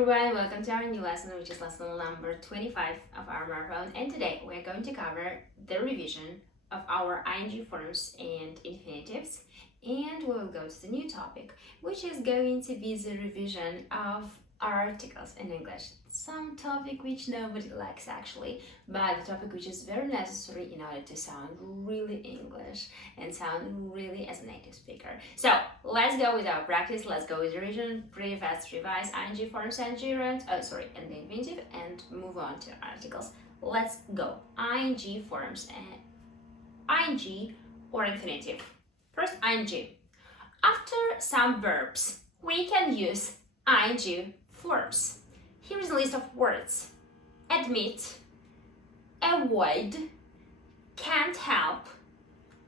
everyone, welcome to our new lesson, which is lesson number 25 of our marathon. And today we're going to cover the revision of our ing forms and infinitives. And we will go to the new topic, which is going to be the revision of articles in English. Some topic which nobody likes actually, but the topic which is very necessary in order to sound really English and sound really as a native speaker. So let's go with our practice. Let's go with the revision, pretty fast revise ing forms and gerund, and the infinitive, and move on to articles. Let's go. Ing forms and ing or infinitive. First, ing. After some verbs, we can use ing forms. Here is a list of words: admit, avoid, can't help,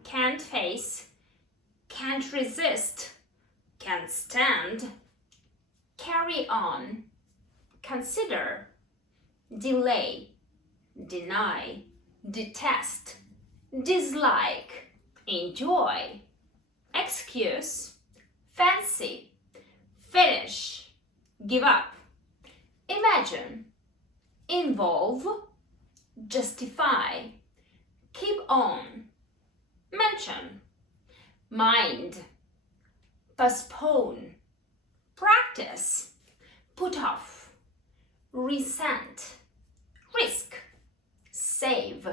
can't face, can't resist, can't stand, carry on, consider, delay, deny, detest, dislike, enjoy, excuse, fancy, finish, give up, imagine, involve, justify, keep on, mention, mind, postpone, practice, put off, resent, risk, save,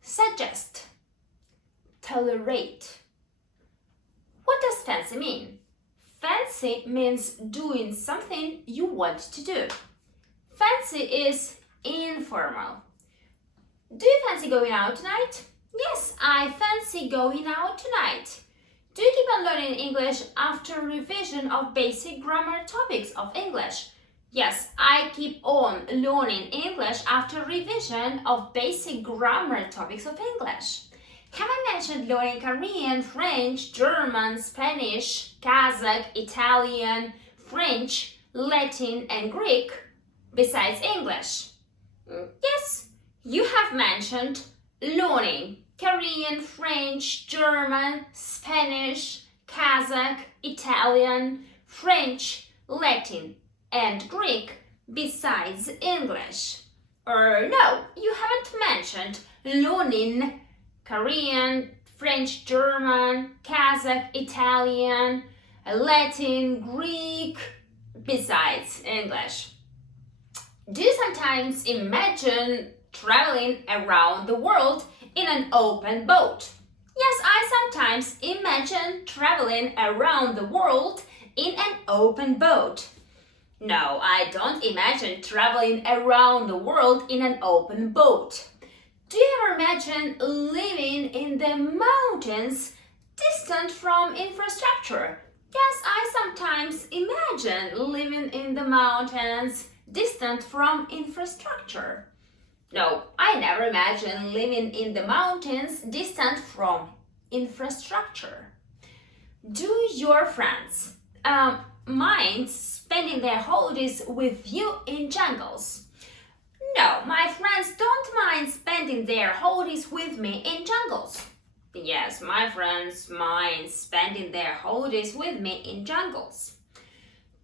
suggest, tolerate. What does fancy mean? Fancy means doing something you want to do. Fancy is informal. Do you fancy going out tonight? Yes, I fancy going out tonight. Do you keep on learning English after revision of basic grammar topics of English? Yes, I keep on learning English after revision of basic grammar topics of English. Have I mentioned learning Korean, French, German, Spanish, Kazakh, Italian, French, Latin, and Greek besides English? Yes, you have mentioned learning Korean, French, German, Spanish, Kazakh, Italian, French, Latin, and Greek besides English. Or no, you haven't mentioned learning Korean, French, German, Kazakh, Italian, Latin, Greek, besides English. Do you sometimes imagine traveling around the world in an open boat? Yes, I sometimes imagine traveling around the world in an open boat. No, I don't imagine traveling around the world in an open boat. Do you ever imagine living in the mountains distant from infrastructure? Yes, I sometimes imagine living in the mountains distant from infrastructure. No, I never imagine living in the mountains distant from infrastructure. Do your friends mind spending their holidays with you in jungles? No, my friends don't mind spending their holidays with me in jungles. Yes, my friends mind spending their holidays with me in jungles.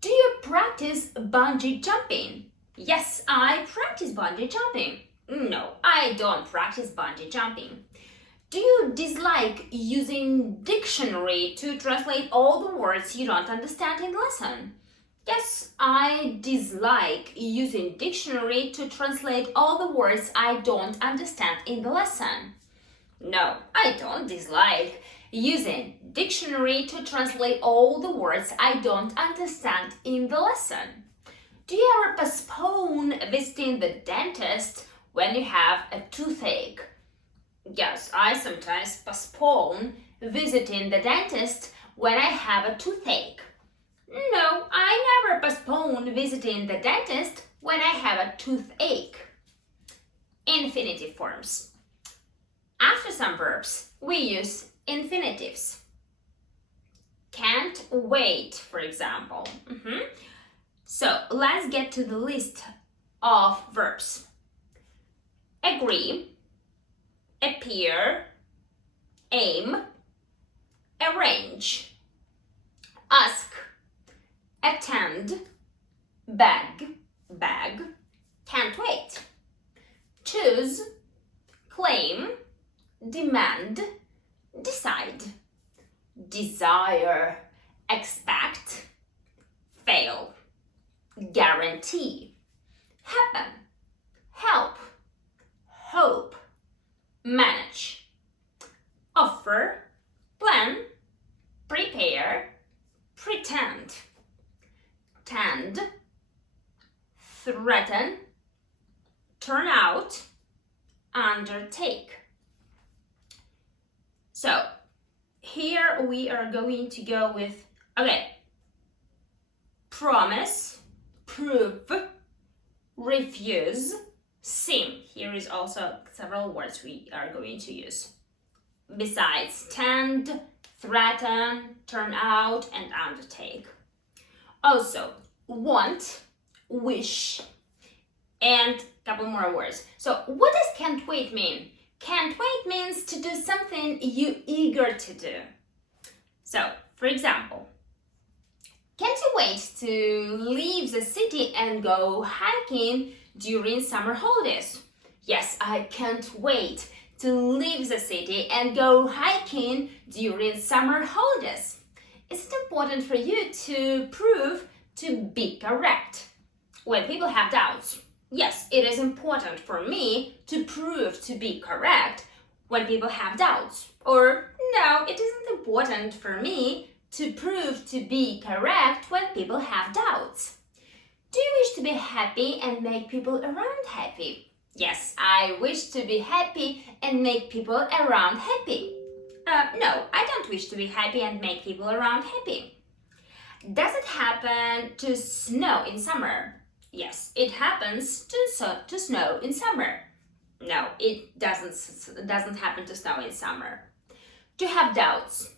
Do you practice bungee jumping? Yes, I practice bungee jumping. No, I don't practice bungee jumping. Do you dislike using dictionary to translate all the words you don't understand in the lesson? Yes, I dislike using dictionary to translate all the words I don't understand in the lesson. No, I don't dislike using dictionary to translate all the words I don't understand in the lesson. Do you ever postpone visiting the dentist when you have a toothache? Yes, I sometimes postpone visiting the dentist when I have a toothache. No, I never postpone visiting the dentist when I have a toothache. Infinitive forms. After some verbs, we use infinitives. Can't wait, for example. So let's get to the list of verbs. Agree, appear, aim, arrange, ask, attend, beg, beg, can't wait. Choose, claim, demand, decide, desire, expect, fail, guarantee, happen, help, hope, manage, offer, plan, prepare, pretend, tend, threaten, turn out, undertake. So here we are going to go with, promise, prove, refuse, seem. Here is also several words we are going to use. Besides tend, threaten, turn out, and undertake. Also, want, wish, and a couple more words. So what does can't wait mean? Can't wait means to do something you're eager to do. So, for example, can't you wait to leave the city and go hiking during summer holidays? Yes, I can't wait to leave the city and go hiking during summer holidays. Is it important for you to prove to be correct? When people have doubts, yes, it is important for me to prove to be correct when people have doubts. Or no, it isn't important for me to prove to be correct when people have doubts. Do you wish to be happy and make people around happy? Yes, I wish to be happy and make people around happy. No, I don't wish to be happy and make people around happy. Does it happen to snow in summer? Yes, it happens to snow in summer. No, it doesn't happen to snow in summer. Do you have doubts?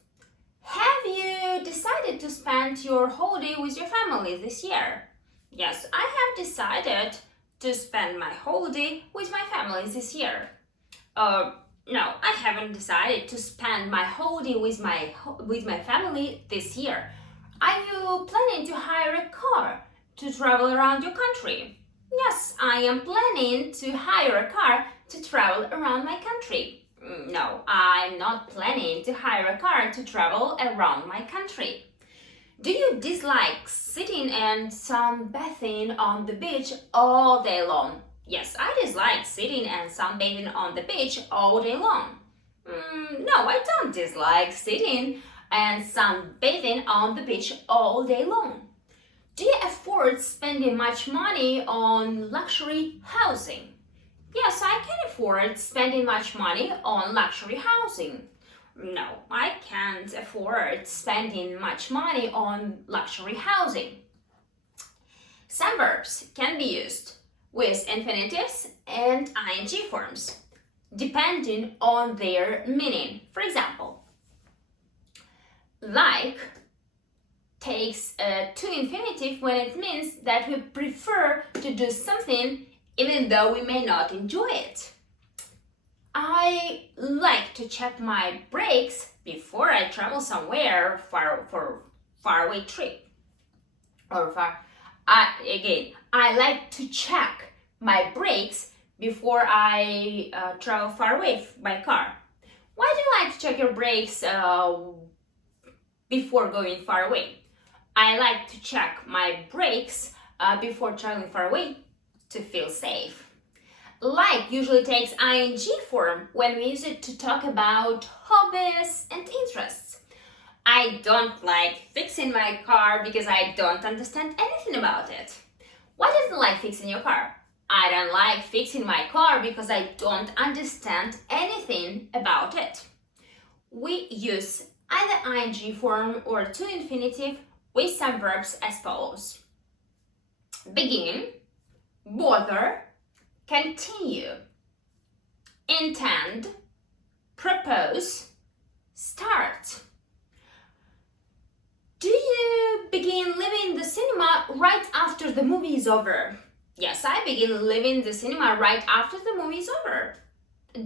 Have you decided to spend your holiday with your family this year? Yes, I have decided to spend my holiday with my family this year. No, I haven't decided to spend my holiday with my family this year. Are you planning to hire a car to travel around your country? Yes, I am planning to hire a car to travel around my country. No, I'm not planning to hire a car to travel around my country. Do you dislike sitting and sunbathing on the beach all day long? Yes, I dislike sitting and sunbathing on the beach all day long. No, I don't dislike sitting and sunbathing on the beach all day long. Do you afford spending much money on luxury housing? Yes, I can afford spending much money on luxury housing. No, I can't afford spending much money on luxury housing. Some verbs can be used with infinitives and ing forms, depending on their meaning. For example, like takes to infinitive when it means that we prefer to do something even though we may not enjoy it. I like to check my brakes before I travel somewhere for faraway trip. I like to check my brakes before I travel far away by car. Why do you like to check your brakes before going far away? I like to check my brakes before traveling far away to feel safe. Like usually takes ing form when we use it to talk about hobbies and interests. I don't like fixing my car because I don't understand anything about it. Why don't you like fixing your car? I don't like fixing my car because I don't understand anything about it. We use either ing form or to infinitive with some verbs as follows: begin, bother, continue, intend, propose, start. Do you begin leaving the cinema right after the movie is over? Yes, I begin leaving the cinema right after the movie is over.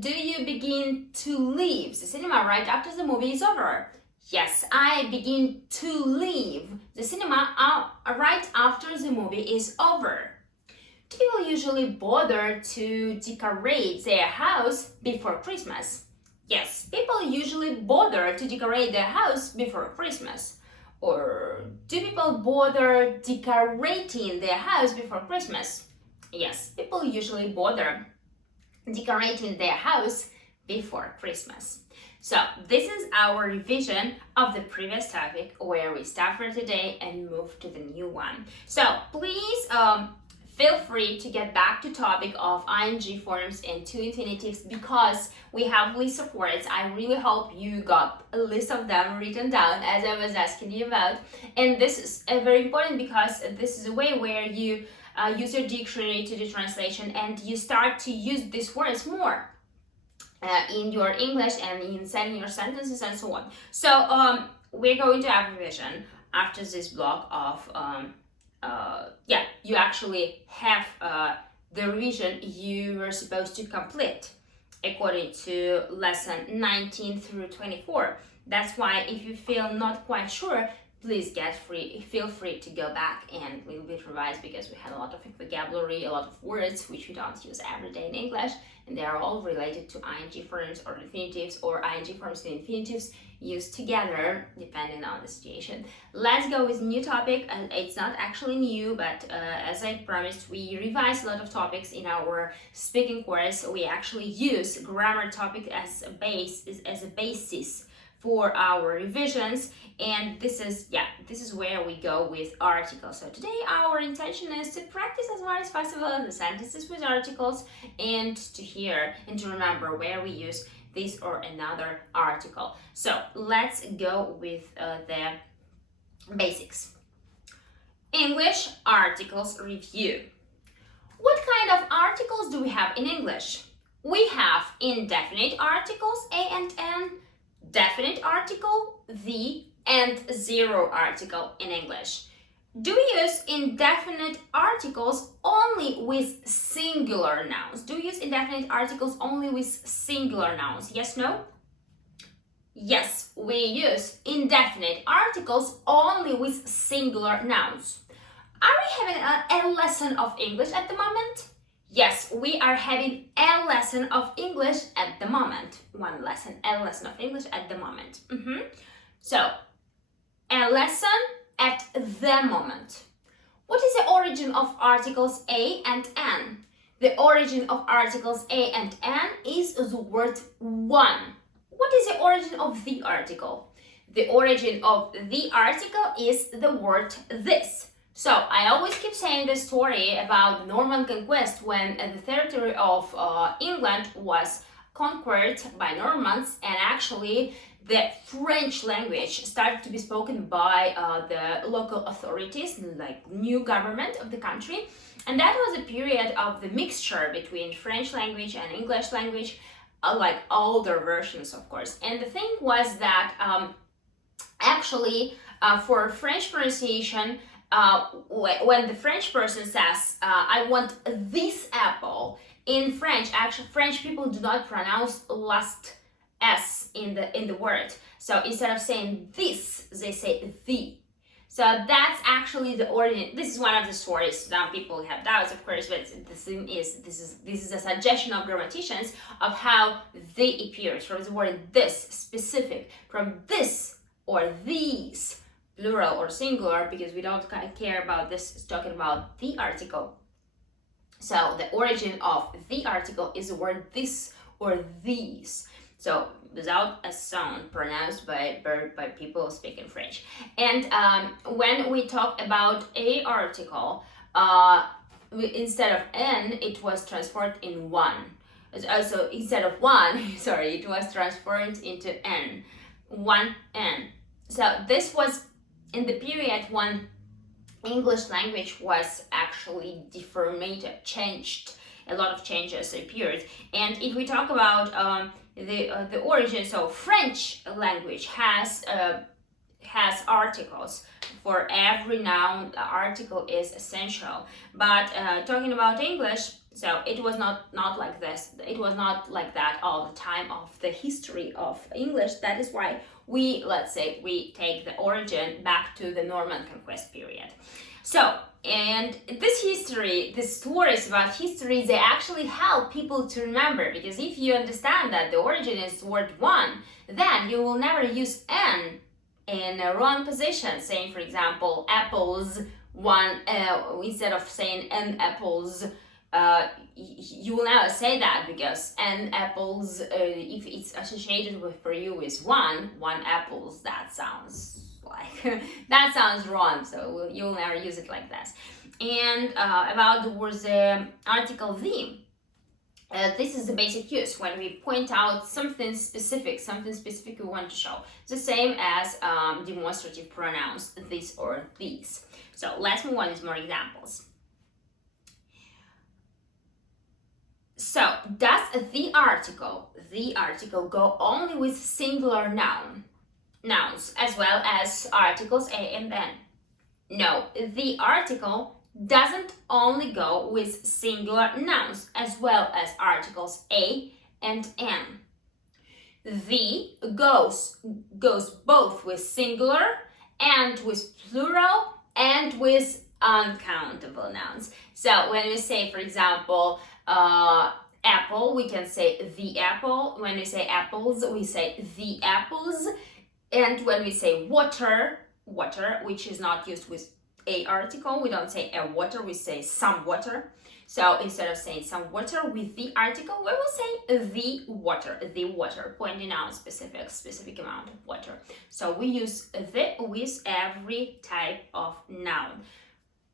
Do you begin to leave the cinema right after the movie is over? Yes, I begin to leave the cinema right after the movie is over. Do people usually bother to decorate their house before Christmas? Yes, people usually bother to decorate their house before Christmas. Or do people bother decorating their house before Christmas? Yes, people usually bother decorating their house before Christmas. So this is our revision of the previous topic where we start for today and move to the new one. So please feel free to get back to topic of ing forms and to infinitives because we have list of words. I really hope you got a list of them written down as I was asking you about. And this is very important because this is a way where you use your dictionary to do translation and you start to use these words more in your English and in sending your sentences and so on. So we're going to have revision after this block of you actually have the revision you were supposed to complete according to lesson 19 through 24. That's why if you feel not quite sure, please feel free to go back and a little bit revise because we had a lot of vocabulary, a lot of words which we don't use every day in English, and they are all related to ing forms or infinitives or ing forms and infinitives used together depending on the situation. Let's go with new topic. It's not actually new, but as I promised, we revise a lot of topics in our speaking course. We actually use grammar topic as a basis for our revisions, and this is where we go with articles. So today our intention is to practice as much as possible the sentences with articles and to hear and to remember where we use this or another article. So let's go with the basics. English articles review. What kind of articles do we have in English? We have indefinite articles, a and n, definite article, the, and zero article in English. Do we use indefinite articles only with singular nouns? Do we use indefinite articles only with singular nouns? Yes, no? Yes, we use indefinite articles only with singular nouns. Are we having a lesson of English at the moment? Yes, we are having a lesson of English at the moment. A lesson of English at the moment. So, a lesson at the moment. What is the origin of articles a and n? The origin of articles a and n is the word one. What is the origin of the article? The origin of the article is the word this. So I always keep saying the story about the Norman conquest when the territory of England was conquered by Normans, and actually the French language started to be spoken by the local authorities, like new government of the country. And that was a period of the mixture between French language and English language, like older versions, of course. And the thing was that for French pronunciation, when the French person says, I want this apple, in French, actually French people do not pronounce last S in the word. So instead of saying this, they say the. So that's actually the origin. This is one of the stories. Some people have doubts, of course, but the thing is, this is a suggestion of grammaticians of how they appears from the word this, specific, from this or these, plural or singular, because we don't care about this, it's talking about the article. So the origin of the article is the word this or these. So without a sound pronounced by people speaking French. And when we talk about a article, instead of n, it was transformed in one. So instead of one, sorry, it was transformed into n. One n. So this was in the period when English language was actually deformed, changed. A lot of changes appeared. And if we talk about the origin, so French language has articles. For every noun, the article is essential. But talking about English, so it was not like this. It was not like that all the time of the history of English. That is why let's say we take the origin back to the Norman conquest period. So, and this history, these stories about history, they actually help people to remember, because if you understand that the origin is word one, then you will never use n in a wrong position, saying, for example, apples, one, instead of saying n apples, you will never say that, because n apples, if it's associated with for you with one apples, that sounds like that sounds wrong, so you'll never use it like that. And about the words article the, this is the basic use when we point out something specific we want to show. The same as demonstrative pronouns, this or these. So let's move on with more examples. So, does the article go only with singular nouns as well as articles a and n? No, the article doesn't only go with singular nouns as well as articles a and n. The goes both with singular and with plural and with uncountable nouns. So when we say, for example, apple, we can say the apple. When we say apples, we say the apples. And when we say water, which is not used with a article, we don't say a water, we say some water. So instead of saying some water with the article, we will say the water, pointing out specific amount of water. So we use the with every type of noun.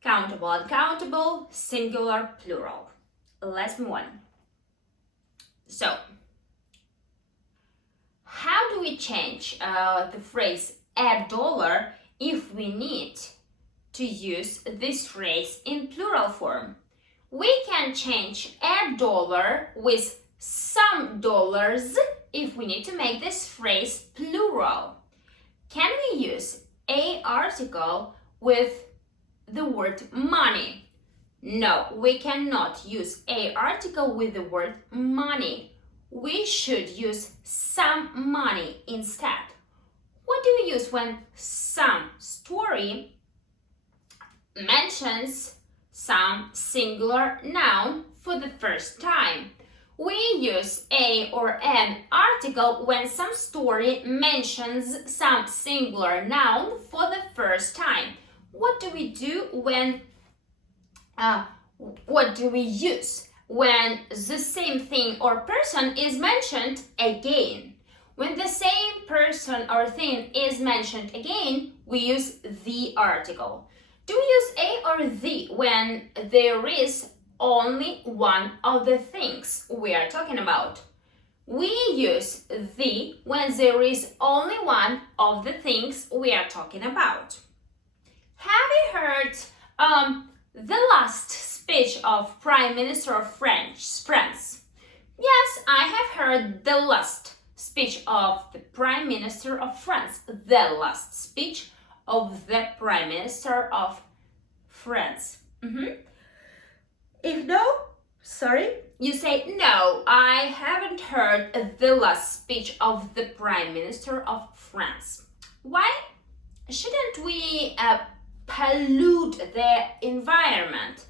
Countable, uncountable, singular, plural. Let's move on. So, how do we change the phrase $1 if we need to use this phrase in plural form? We can change $1 with some dollars if we need to make this phrase plural. Can we use a article with the word money? No, we cannot use a article with the word money. We should use some money instead. What do we use when some story mentions some singular noun for the first time? We use a or an article when some story mentions some singular noun for the first time. What do we do when what do we use when the same thing or person is mentioned again? When the same person or thing is mentioned again, we use the article. Do we use a or the when there is only one of the things we are talking about? We use the when there is only one of the things we are talking about. Have you heard the last speech of Prime Minister of France? Yes, I have heard the last speech of the Prime Minister of France. The last speech of the Prime Minister of France. If no, sorry, you say, no, I haven't heard the last speech of the Prime Minister of France. Why? Shouldn't we pollute the environment?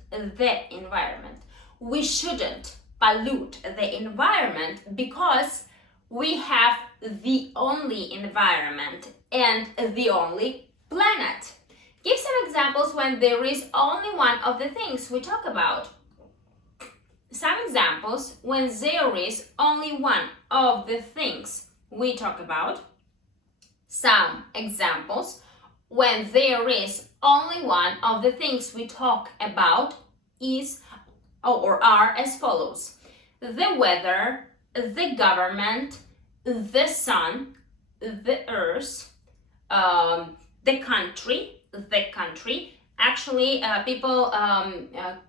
We shouldn't pollute the environment because we have the only environment and the only planet. Give some examples when there is only one of the things we talk about. Some examples when there is only one of the things we talk about. Some examples when there is only one of the things we talk about is or are as follows: the weather, the government, the sun, the earth, the country. Actually, people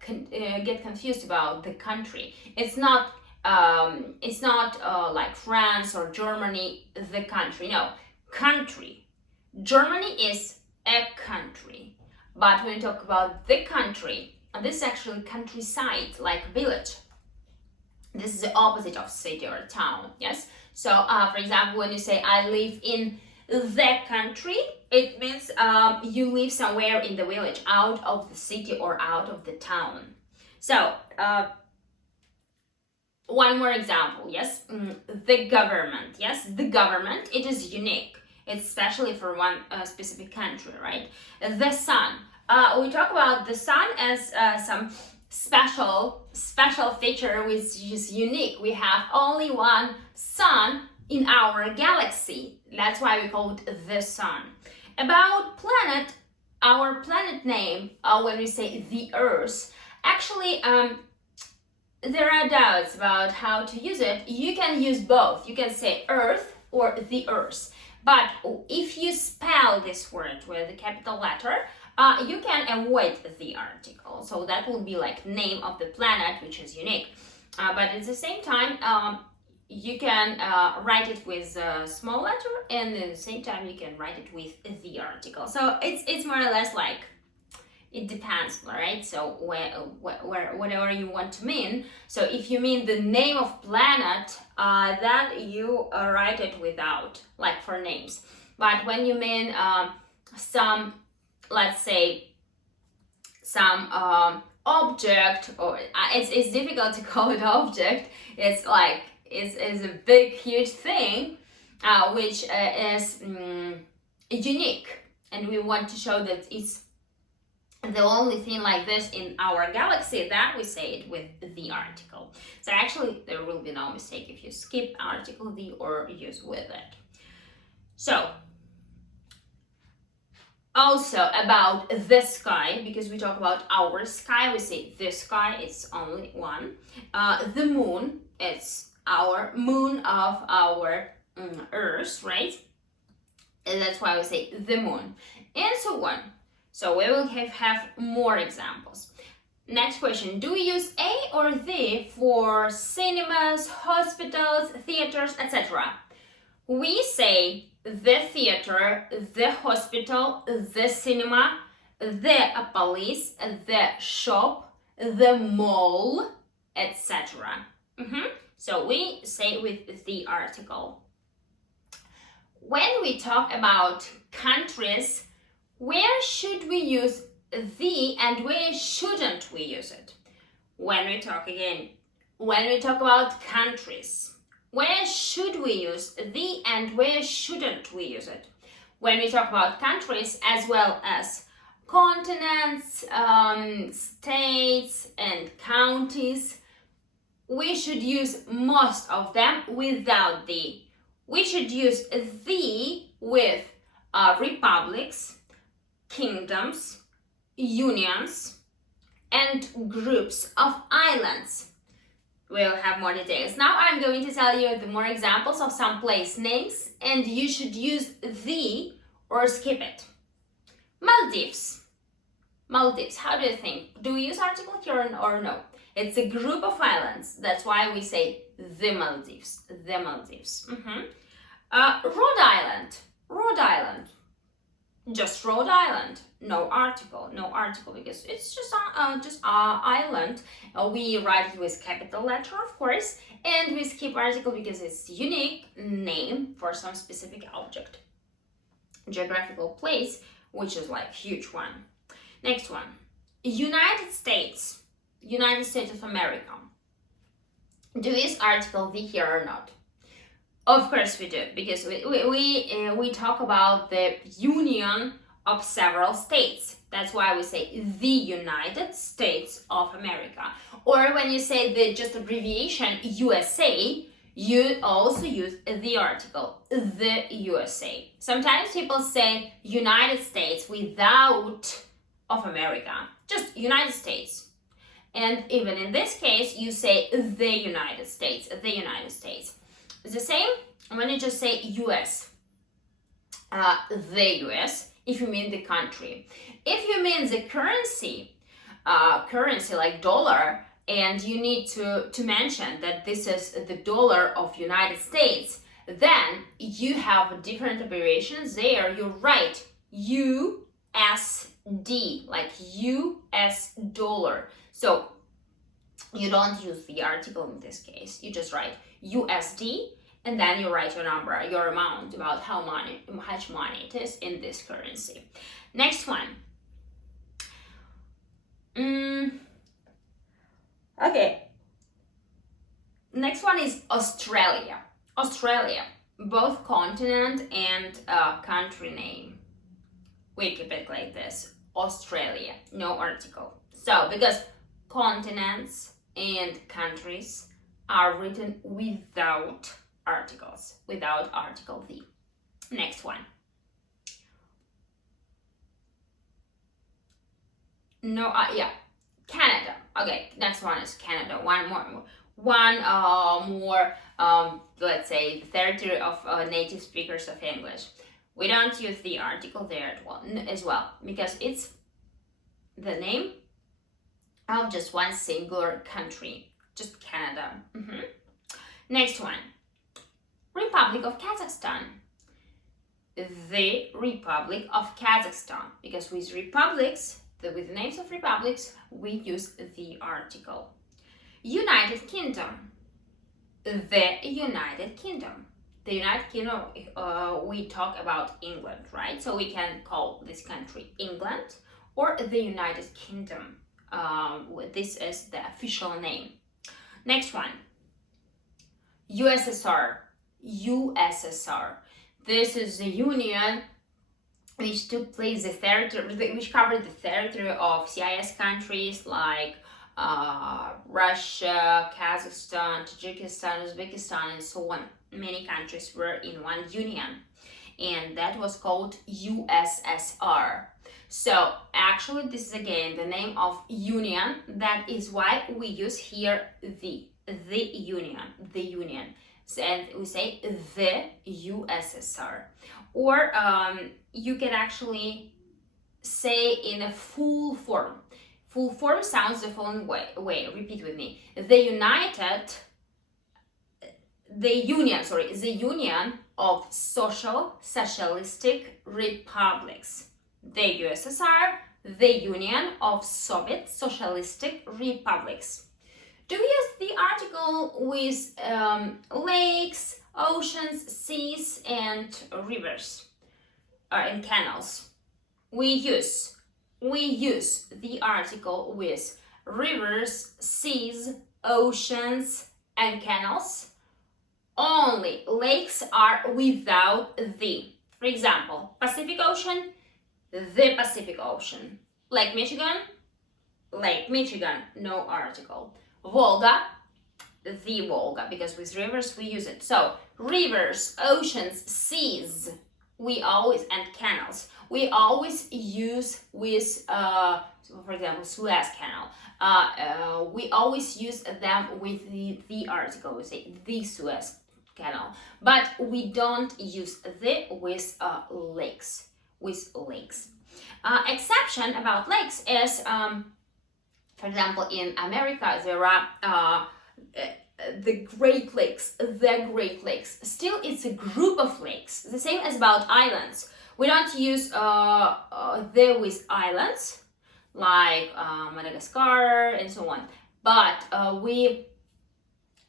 get confused about the country. It's not like France or Germany, the country. No, country. Germany is a country. But when we talk about the country, this is actually countryside, like village. This is the opposite of city or town, yes? So, for example, when you say, I live in the country, it means you live somewhere in the village, out of the city or out of the town. So, one more example, yes, the government, yes, the government, it is unique. It's especially for one specific country, right? The sun, we talk about the sun as some special feature which is unique. We have only one sun in our galaxy. That's why we call it the sun. About planet, our planet name, when we say the Earth, actually, there are doubts about how to use it. You can use both. You can say Earth or the Earth. But if you spell this word with a capital letter, you can avoid the article. So that will be like name of the planet, which is unique. But at the same time, you can write it with a small letter, and at the same time you can write it with the article. So it's more or less like, it depends, right? So whatever you want to mean. So if you mean the name of planet, then you write it without, like for names. But when you mean some, let's say, some object, or it's difficult to call it object. It's like is a big, huge thing, which is unique, and we want to show that it's the only thing like this in our galaxy, that we say it with the article. So actually there will be no mistake if you skip article the or use with it. So also about the sky, because we talk about our sky, we say the sky, it's only one. The moon, it's our moon of our Earth, right? And that's why we say the moon, and so on. So we will have more examples. Next question, do we use a or the for cinemas, hospitals, theaters, etc.? We say the theater, the hospital, the cinema, the police, the shop, the mall, etc. So we say with the article. When we talk about countries, where should we use the and where shouldn't we use it? When we talk about countries, where should we use the and where shouldn't we use it? When we talk about countries as well as continents, states and counties, we should use most of them without the. We should use the with republics, kingdoms, unions, and groups of islands. We'll have more details. Now I'm going to tell you the more examples of some place names, and you should use the or skip it. Maldives. Maldives, how do you think? Do we use article here or no? It's a group of islands. That's why we say the Maldives. The Maldives. Rhode Island. Rhode Island. Just Rhode Island. No article because it's just island. We write it with capital letter, of course, and we skip article because it's unique name for some specific object, geographical place, which is like huge one. Next one, United States. United States of America. Do we use article the here or not? Of course we do, because we talk about the union of several states. That's why we say the United States of America. Or when you say the just abbreviation USA, you also use the article the USA. Sometimes people say United States without of America, just United States. And even in this case, you say the United States, the United States. It's the same when you just say US, the US, if you mean the country. If you mean the currency, currency like dollar, and you need to mention that this is the dollar of United States, then you have different abbreviations there. You write USD, like US dollar. So you don't use the article in this case. You just write USD, and then you write your number, your amount, about how much money it is in this currency. Next one. Okay. Next one is Australia. Australia, both continent and country name. We keep it like this. Australia, no article. So, because continents and countries are written without articles, without article the. Next one. No, yeah, Canada. Okay, next one is Canada. One more, let's say, territory of native speakers of English. We don't use the article there as well, because it's the name of just one singular country, just Canada. Next one, Republic of Kazakhstan. The Republic of Kazakhstan, because with republics, with the names of republics, we use the article. United Kingdom. The United Kingdom. The United Kingdom, we talk about England, right? So we can call this country England or the United Kingdom. This is the official name. Next one. USSR. USSR. This is the union which took place which covered the territory of CIS countries like Russia, Kazakhstan, Tajikistan, Uzbekistan, and so on. Many countries were in one union, and that was called USSR. So actually, this is again the name of union. That is why we use here the union. And we say the USSR. Or you can actually say in a full form. Full form sounds the following way. Repeat with me. The Union of Socialistic Republics. The USSR, the Union of Soviet Socialistic Republics. Do we use the article with lakes, oceans, seas, and rivers, and canals? We use the article with rivers, seas, oceans, and canals. Only lakes are without the. For example, Pacific Ocean, the Pacific Ocean. Lake Michigan, no article. Volga, the Volga, because with rivers we use it. So rivers, oceans, seas, and canals, we always use with, for example, Suez Canal. We always use them with the article. We say the Suez Canal, but we don't use the with lakes. Exception about lakes is, for example, in America, there are the Great Lakes. Still, it's a group of lakes. The same as about islands. We don't use the with islands, like Madagascar and so on. But we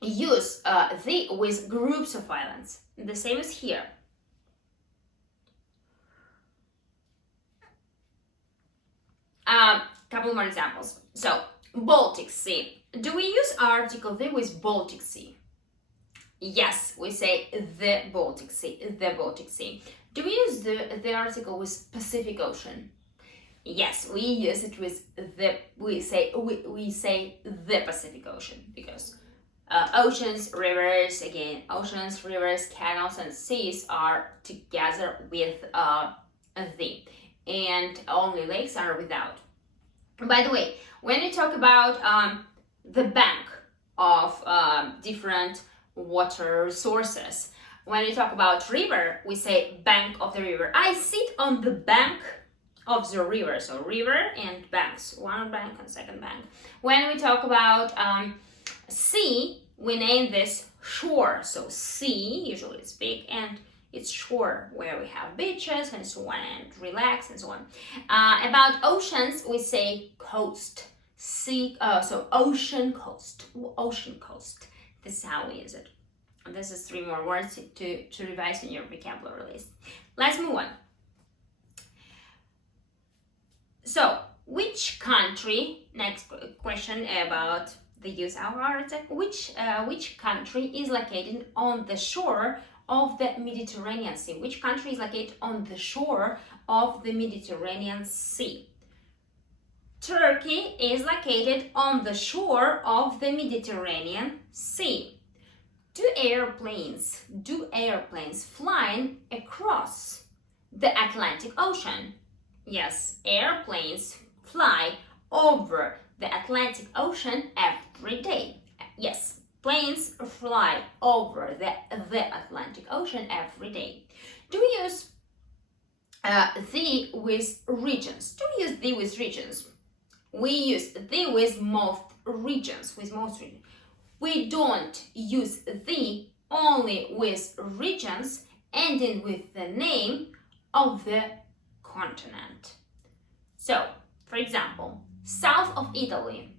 use the with groups of islands. The same as here. Couple more examples. So, Baltic Sea. Do we use article the with Baltic Sea? Yes, we say the Baltic Sea. Do we use the article with Pacific Ocean? Yes, we use it with the. We say the Pacific Ocean, because oceans, rivers, canals, and seas are together with the, and only lakes are without. By the way, when we talk about the bank of different water sources, when we talk about river, we say bank of the river. I sit on the bank of the river. So river and banks, one bank and second bank. When we talk about sea, we name this shore. So sea, usually it's big, and it's shore, where we have beaches and so on, and relax and so on. About oceans, we say coast. So ocean coast. This is how we use it. This is 3 more words to revise in your vocabulary list. Let's move on. So, which country, next question about the use of article, which country is located on the shore of the Mediterranean Sea? Which country is located on the shore of the Mediterranean Sea? Turkey is located on the shore of the Mediterranean Sea. Do airplanes flying across the Atlantic Ocean? Yes, airplanes fly over the Atlantic Ocean every day. Yes, planes fly over the Atlantic Ocean every day. Do we use the with regions? Do we use the with regions? We use the with most regions. We don't use the only with regions ending with the name of the continent. So, for example, south of Italy,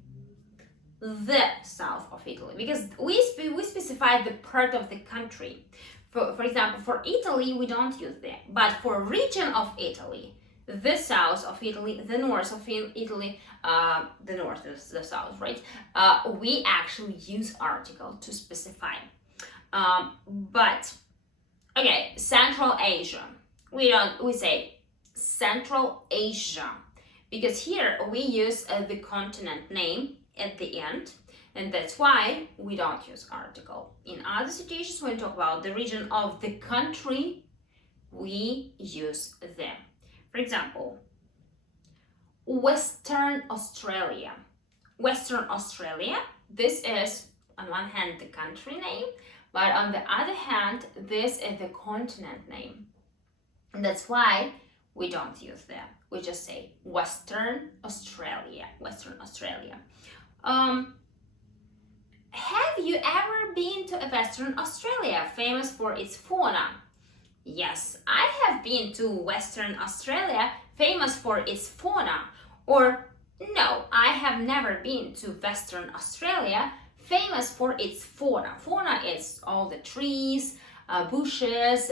the south of Italy, because we specify the part of the country. For example, for Italy, we don't use the, but for region of Italy, the south of Italy, the north of Italy, the north is the south, right? We actually use article to specify. But okay, Central Asia. We say Central Asia because here we use the continent name at the end, and that's why we don't use article. In other situations, when we talk about the region of the country, we use them. For example, Western Australia. Western Australia, this is on one hand the country name, but on the other hand, this is the continent name. And that's why we don't use them. We just say Western Australia. Western Australia. Have you ever been to Western Australia, famous for its fauna? Yes, I have been to Western Australia, famous for its fauna. Or no, I have never been to Western Australia, famous for its fauna. Fauna is all the trees, bushes,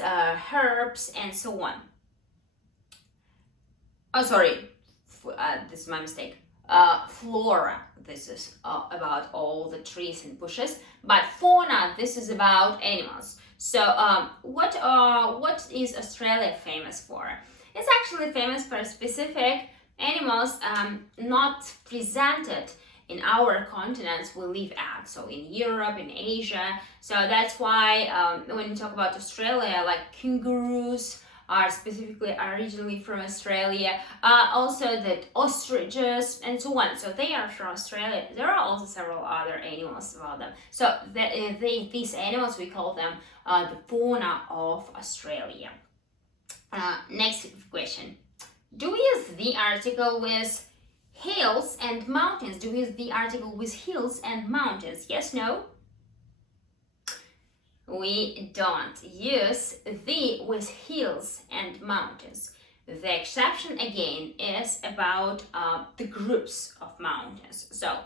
herbs, and so on. Oh, sorry, this is my mistake. Flora, this is about all the trees and bushes, but fauna, this is about animals. So what is Australia famous for? It's actually famous for specific animals not presented in our continents we live at, so in Europe, in Asia. So that's why when you talk about Australia, like kangaroos are specifically originally from Australia, also the ostriches and so on. So they are from Australia. There are also several other animals about them. So these animals, we call them the fauna of Australia. Next question. Do we use the article with hills and mountains? Do we use the article with hills and mountains? Yes, no? We don't use the with hills and mountains. The exception again is about the groups of mountains. So,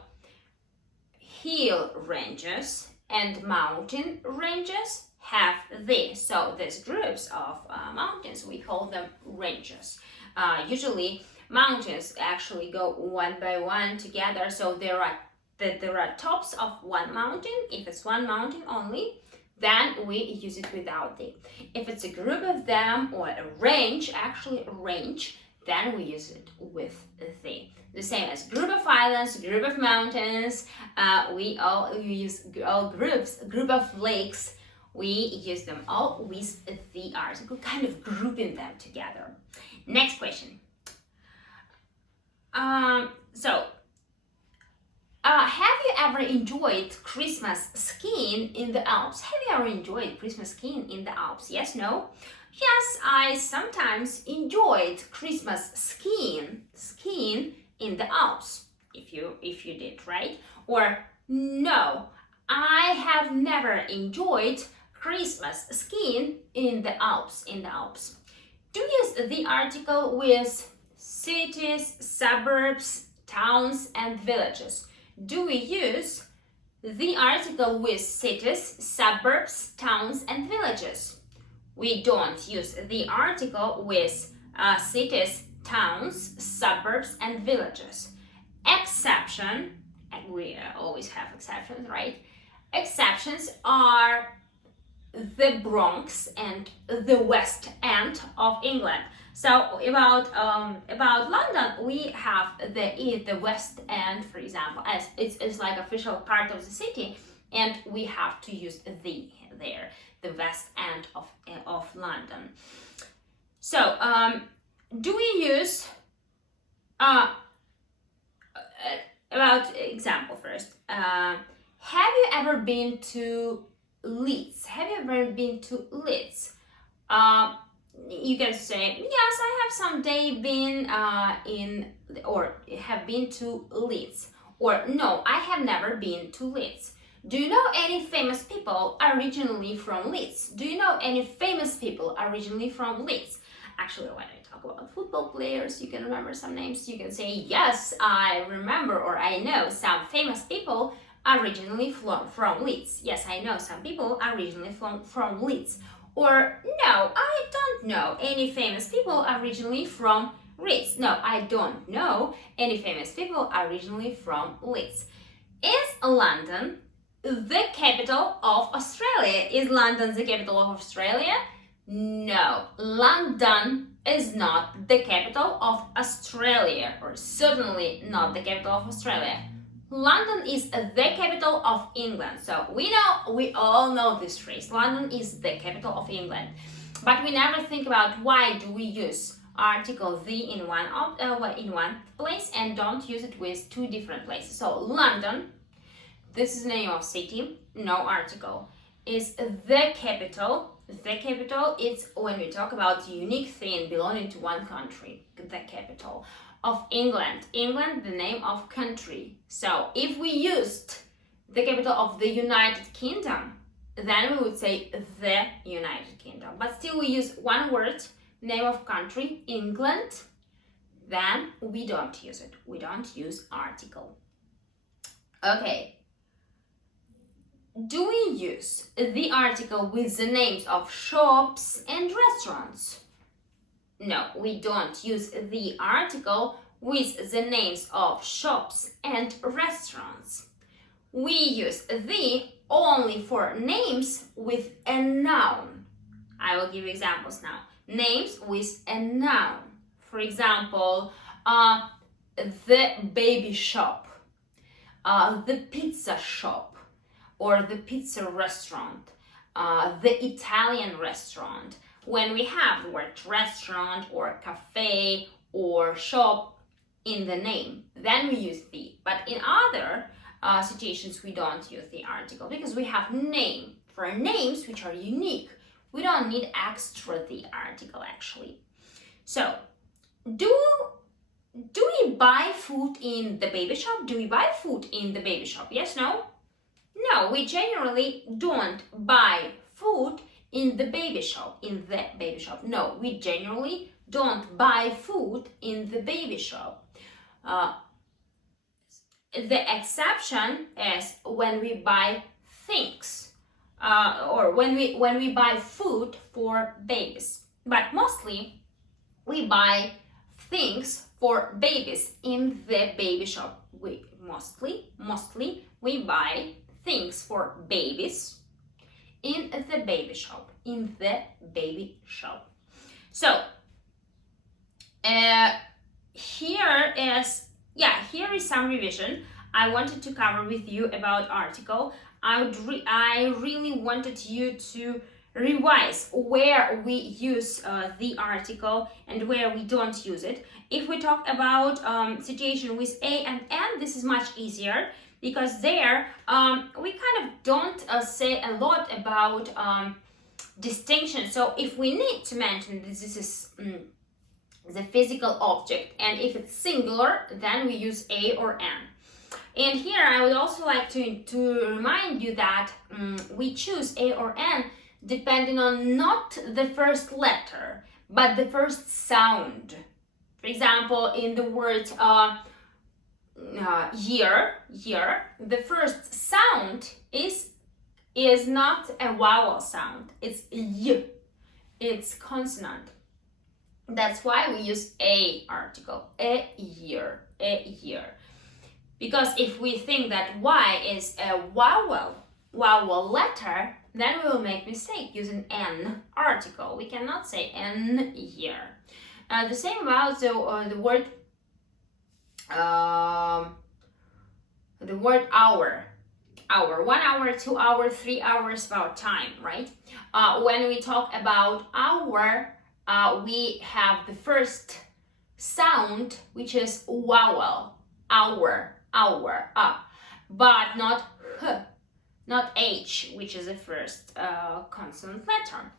hill ranges and mountain ranges have this. So, these groups of mountains, we call them ranges. Usually, mountains actually go one by one together. So, there are tops of one mountain. If it's one mountain only, then we use it without the. If it's a group of them or a range, actually a range, then we use it with the. The same as group of islands, group of mountains, we use all groups, group of lakes, we use them all with the article, kind of grouping them together. Next question. Have you ever enjoyed Christmas skiing in the Alps? Have you ever enjoyed Christmas skiing in the Alps? Yes, no? Yes, I sometimes enjoyed Christmas skiing in the Alps. If you did, right? Or no, I have never enjoyed Christmas skiing in the Alps. Do use the article with cities, suburbs, towns, and villages. Do we use the article with cities, suburbs, towns, and villages. We don't use the article with cities, towns, suburbs, and villages. Exception, and we always have exceptions, right? Exceptions are the Bronx and the West End of England. So about London, we have the West End, for example, as it's like official part of the city, and we have to use the there, the West End of London. So do we use about example first? Have you ever been to Leeds? Have you ever been to Leeds? You can say, yes, I have someday been or have been to Leeds. Or no, I have never been to Leeds. Do you know any famous people originally from Leeds? Do you know any famous people originally from Leeds? Actually, when I talk about football players, you can remember some names. You can say, yes, I remember or I know some famous people originally from Leeds. Yes, I know some people originally from Leeds. Or no, I don't know any famous people originally from Leeds. No, I don't know any famous people originally from Leeds. Is London the capital of Australia? Is London the capital of Australia? No, London is not the capital of Australia, or certainly not the capital of Australia. London is the capital of England. So we all know this phrase. London is the capital of England. But we never think about why do we use article the in one place and don't use it with two different places. So London, this is the name of city, no article, is the capital. The capital is when we talk about unique thing belonging to one country, the capital of England. England, the name of country. So if we used the capital of the United Kingdom, then we would say the United Kingdom. But still we use one word, name of country, England, then we don't use it. We don't use article. Okay. Do we use the article with the names of shops and restaurants? No, we don't use the article with the names of shops and restaurants. We use the only for names with a noun. I will give you examples now. Names with a noun. For example, the baby shop, the pizza shop, or the pizza restaurant, the Italian restaurant. When we have the word restaurant or cafe or shop in the name, then we use the. But in other situations, we don't use the article because we have name. For names which are unique, we don't need extra the article actually. So, do we buy food in the baby shop? Do we buy food in the baby shop? Yes, no? No, we generally don't buy food in the baby shop, No, we generally don't buy food in the baby shop. The exception is when we buy things, or when we buy food for babies. But mostly, we buy things for babies in the baby shop. We mostly we buy things for babies in the baby shop. So here is some revision I wanted to cover with you about article. I really wanted you to revise where we use the article and where we don't use it. If we talk about situation with a and n, this is much easier because there we kind of don't say a lot about distinction. So if we need to mention this is the physical object, and if it's singular, then we use a or n. And here I would also like to remind you that we choose a or n depending on not the first letter, but the first sound. For example, in the word year, the first sound is not a vowel sound. It's y. It's consonant. That's why we use a article. A year. Because if we think that y is a vowel letter, then we will make mistake using an article. We cannot say an year. The same about the word hour. 1 hour, 2 hours, 3 hours, about time, right? When we talk about hour, we have the first sound, which is vowel, hour, but not h, not h, which is the first consonant letter.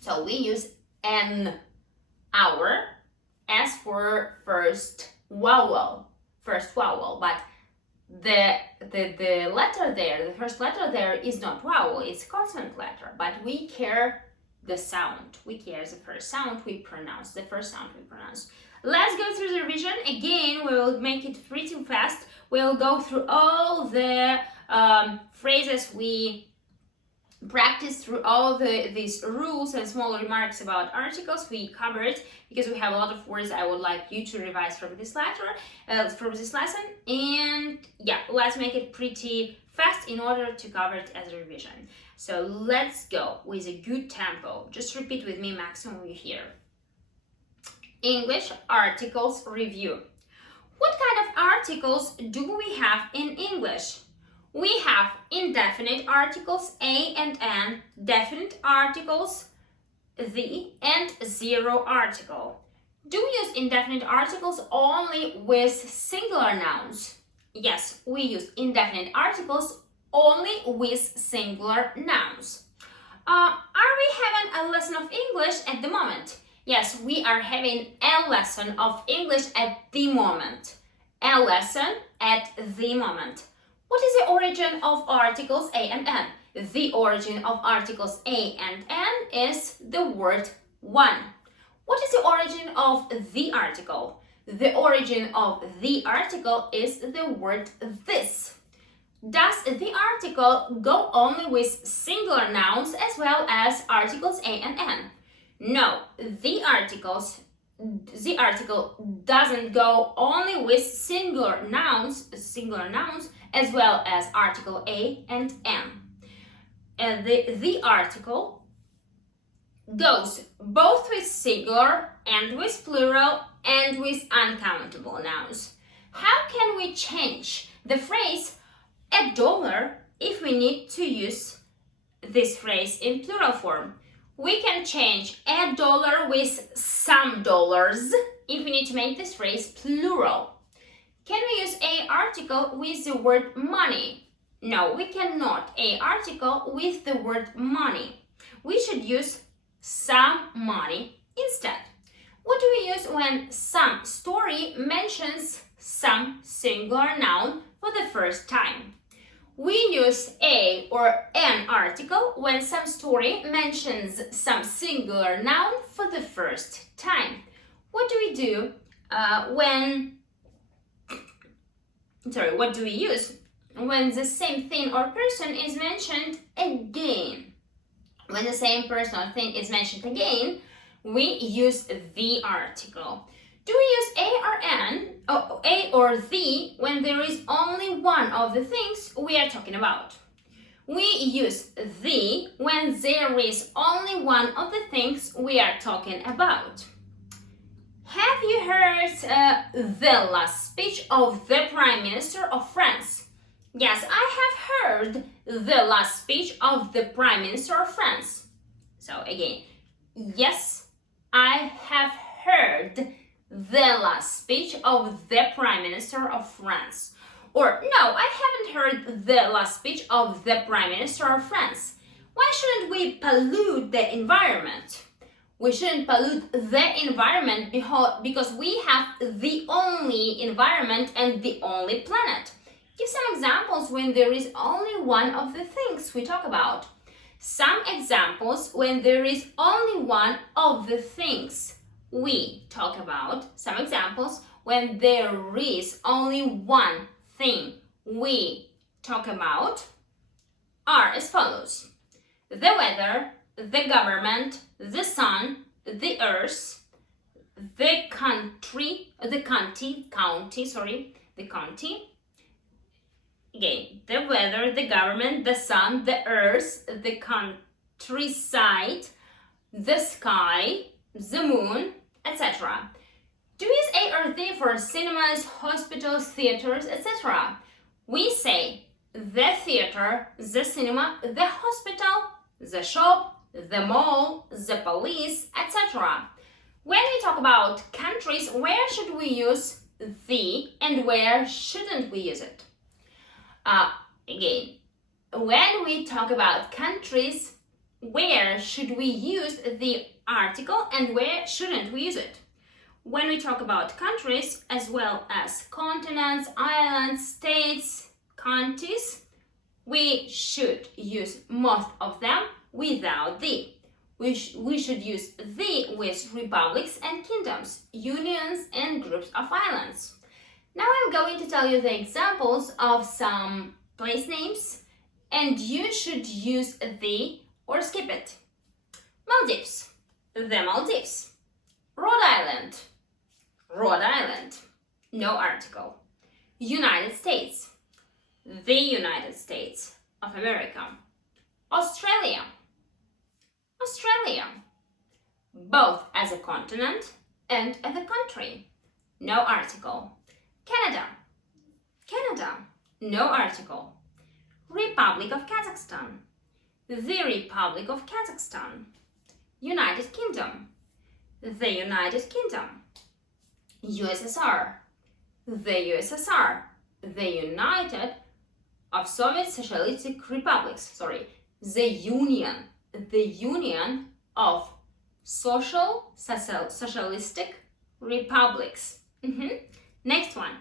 So we use an hour as for first vowel, but the letter there, the first letter there is not vowel, it's consonant letter, but we care the sound. We care the first sound we pronounce, the first sound we pronounce. Let's go through the revision. Again, we will make it pretty fast. We'll go through all the phrases we practice, through all these rules and small remarks about articles we covered, because we have a lot of words I would like you to revise from this lesson. And yeah, let's make it pretty fast in order to cover it as a revision. So let's go with a good tempo. Just repeat with me maximum you hear. English articles review. What kind of articles do we have in English? We have indefinite articles a and an, definite articles the, and zero article. Do we use indefinite articles only with singular nouns? Yes, we use indefinite articles only with singular nouns. Are we having a lesson of English at the moment? Yes, we are having a lesson of English at the moment. A lesson at the moment. What is the origin of articles a and an? The origin of articles a and an is the word one. What is the origin of the article? The origin of the article is the word this. Does the article go only with singular nouns as well as articles a and an? No, the article doesn't go only with singular nouns as well as article a and an. And the article goes both with singular and with plural and with uncountable nouns. How can we change the phrase $1 if we need to use this phrase in plural form? We can change $1 with some dollars if we need to make this phrase plural. Can we use a article with the word money? No, we cannot. A article with the word money. We should use some money instead. What do we use when some story mentions some singular noun for the first time? We use a or an article when some story mentions some singular noun for the first time. What do we do what do we use when the same thing or person is mentioned again? When the same person or thing is mentioned again, we use the article. Do we use a or the when there is only one of the things we are talking about? We use the when there is only one of the things we are talking about. Have you heard the last speech of the Prime Minister of France? Yes, I have heard the last speech of the Prime Minister of France. So again, yes, I have heard the last speech of the Prime Minister of France. Or no, I haven't heard the last speech of the Prime Minister of France. Why shouldn't we pollute the environment? We shouldn't pollute the environment because we have the only environment and the only planet. Give some examples when there is only one of the things we talk about. Some examples when there is only one of the things we talk about. Some examples when there is only one thing we talk about are as follows: the weather, the government, the sun, the earth, the county. Again, the weather, the government, the sun, the earth, the countryside, the sky, the moon, etc. Do we use A or the for cinemas, hospitals, theaters, etc.? We say the theater, the cinema, the hospital, the shop, the mall, the police, etc. When we talk about countries, where should we use the and where shouldn't we use it? Again, when we talk about countries, where should we use the article and where shouldn't we use it? When we talk about countries, as well as continents, islands, states, counties, we should use most of them without the. We should use the with republics and kingdoms, unions and groups of islands. Now I'm going to tell you the examples of some place names, and you should use the or skip it. Maldives, the Maldives. Rhode Island, Rhode Island, no article. United States, the United States of America. Australia, Australia, both as a continent and as a country, no article. Canada, Canada, no article. Republic of Kazakhstan, the Republic of Kazakhstan. United Kingdom, the United Kingdom. USSR, the USSR, the United of Soviet Socialistic Republics, the Union of Socialistic Republics. Next one.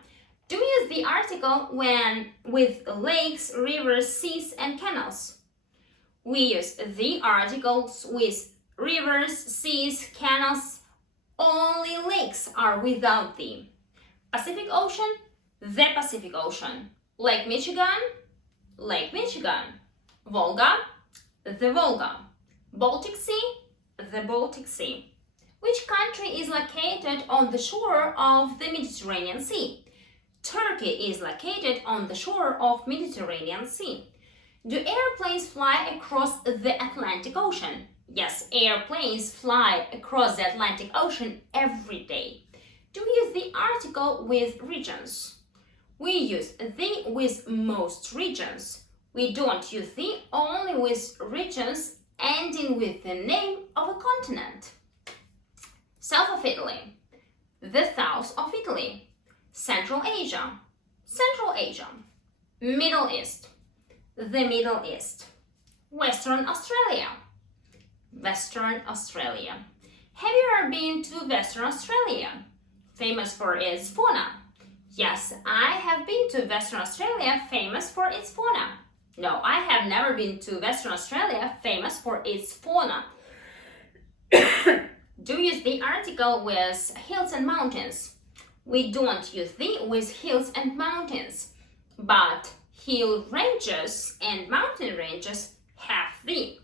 Do we use the article when with lakes, rivers, seas, and canals? We use the articles with rivers, seas, canals. Only lakes are without the. Pacific Ocean, the Pacific Ocean. Lake Michigan, Lake Michigan. Volga, the Volga. Baltic Sea, the Baltic Sea. Which country is located on the shore of the Mediterranean Sea? Turkey is located on the shore of Mediterranean Sea. Do airplanes fly across the Atlantic Ocean? Yes, airplanes fly across the Atlantic Ocean every day. Do we use the article with regions? We use the with most regions. We don't use the only with regions ending with the name of a continent. South of Italy, the south of Italy. Central Asia, Central Asia. Middle East, the Middle East. Western Australia, Western Australia. Have you ever been to Western Australia? Famous for its fauna. Yes, I have been to Western Australia, famous for its fauna. No, I have never been to Western Australia, famous for its fauna. Do you use the article with hills and mountains? We don't use the with hills and mountains, but hill ranges and mountain ranges have the.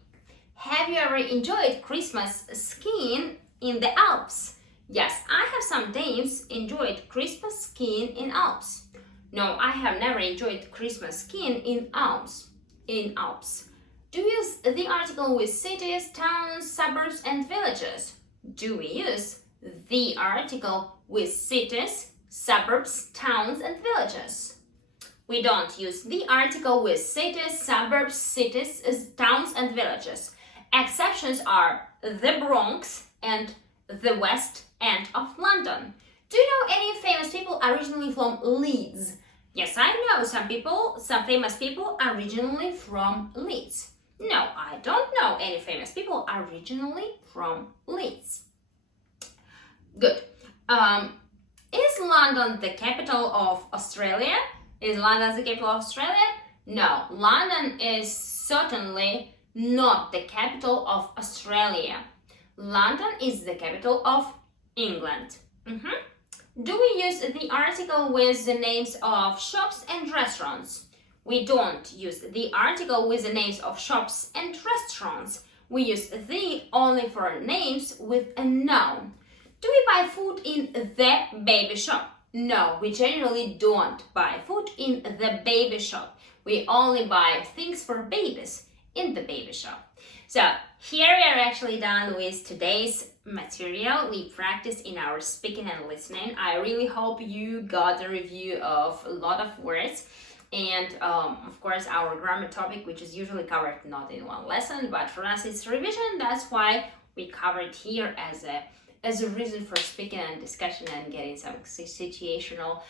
Have you ever enjoyed Christmas skiing in the Alps? Yes, I have sometimes enjoyed Christmas skiing in Alps. No, I have never enjoyed Christmas skiing in Alps. Do we use the article with cities, towns, suburbs, and villages? Do we use the article with cities, suburbs, towns, and villages? We don't use the article with cities, suburbs, towns, and villages. Exceptions are the Bronx and the West End of London. Do you know any famous people originally from Leeds? Yes, I know some famous people originally from Leeds. No, I don't know any famous people originally from Leeds. Good. Is London the capital of Australia? Is London the capital of Australia? No, London is certainly not the capital of Australia. London is the capital of England. Do we use the article with the names of shops and restaurants? We don't use the article with the names of shops and restaurants. We use the only for names with a noun. Do we buy food in the baby shop? No, we generally don't buy food in the baby shop. We only buy things for babies in the baby shop. So here we are actually done with today's material we practiced in our speaking and listening. I really hope you got a review of a lot of words and of course our grammar topic, which is usually covered not in one lesson, but for us it's revision. That's why we cover it here as a reason for speaking and discussion and getting some situational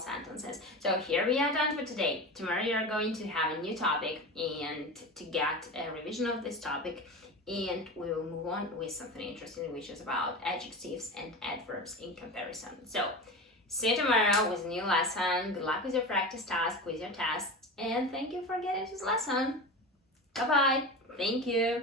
sentences. So here we are done for today. Tomorrow you are going to have a new topic and to get a revision of this topic, and we will move on with something interesting, which is about adjectives and adverbs in comparison. So see you tomorrow with a new lesson. Good luck with your practice task, with your tests, and thank you for getting this lesson. Bye bye. Thank you.